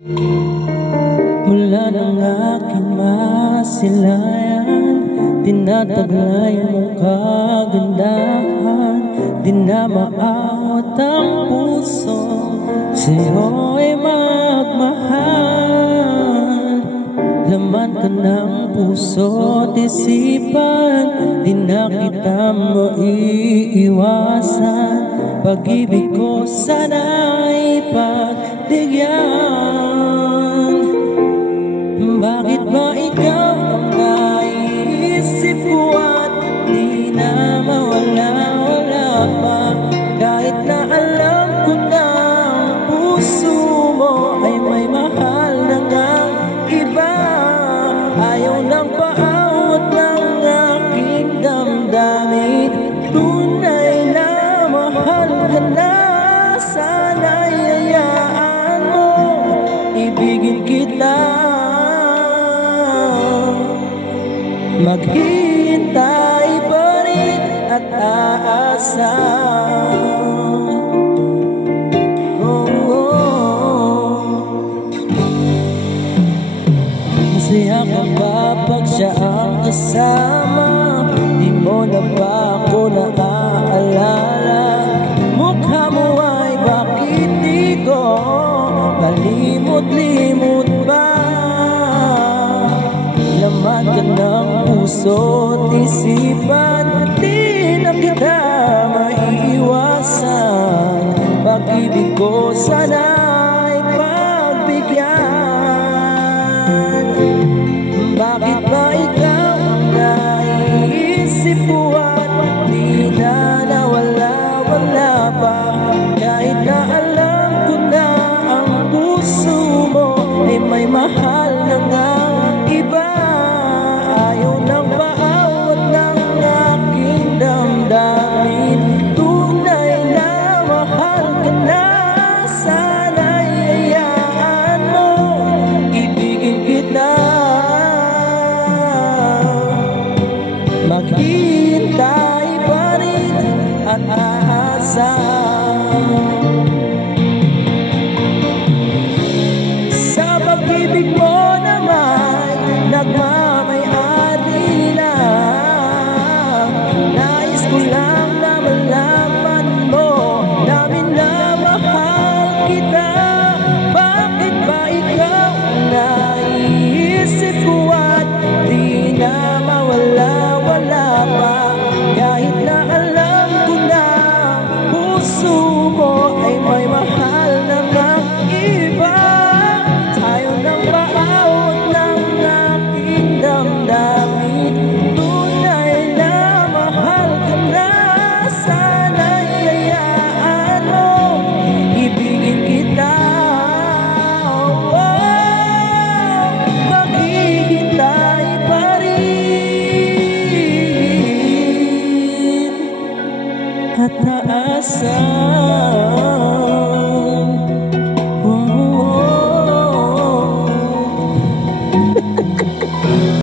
Mula ng aking masilayan, tinataglay mong kagandahan. Di na maawat ang puso, sa'yo'y magmahal. Laman ka ng puso't isipan, di na kita maiiwasan. Pag-ibig ko sana'y pagbigyan. Bakit ba ikaw ang naiisip ko at di na mawala-wala pa? Kahit na alam ko na ang puso mo ay may mahal na ngang iba. Ayaw ng paawat ng aking damdamin, tunay na mahal ka na. Sana'y hayaan mo, ibigin kita. Maghihintay pa rin at aasa. Masaya ka ba pag siya ang kasama? Di mo na ba ako naaalala? Mukha mo ay bakit di ko kalimot-limot ba? Laman ka ng puso't isipan, di na kita maiiwasan. Pag-ibig ko sana'y pagbigyan. Bakit ba ikaw ang naiisip ko at di na nawala-wala pa? Kahit na alam ko na ang puso mo ay may mahal na ngang iba. Ayaw ng paawat ng aking damdamin, tunay na mahal ka na. Sana'y hayaan mo, ibigin kita. Maghihintay pa rin at aasa. Sa pag-ibig mo naman nagmamay-ari lang. Nais ko lang na malaman mo na minamahal kita. Bakit ba ikaw naiisip ko at di na mawala-wala pa? Kahit na alam ko na puso mo ay may mahal na ngang iba. Ayaw ng paawat ng aking damdamin, tunay na mahal ka na. Sana'y hayaan mo, ibigin kita. Maghihintay pa rin at aasa.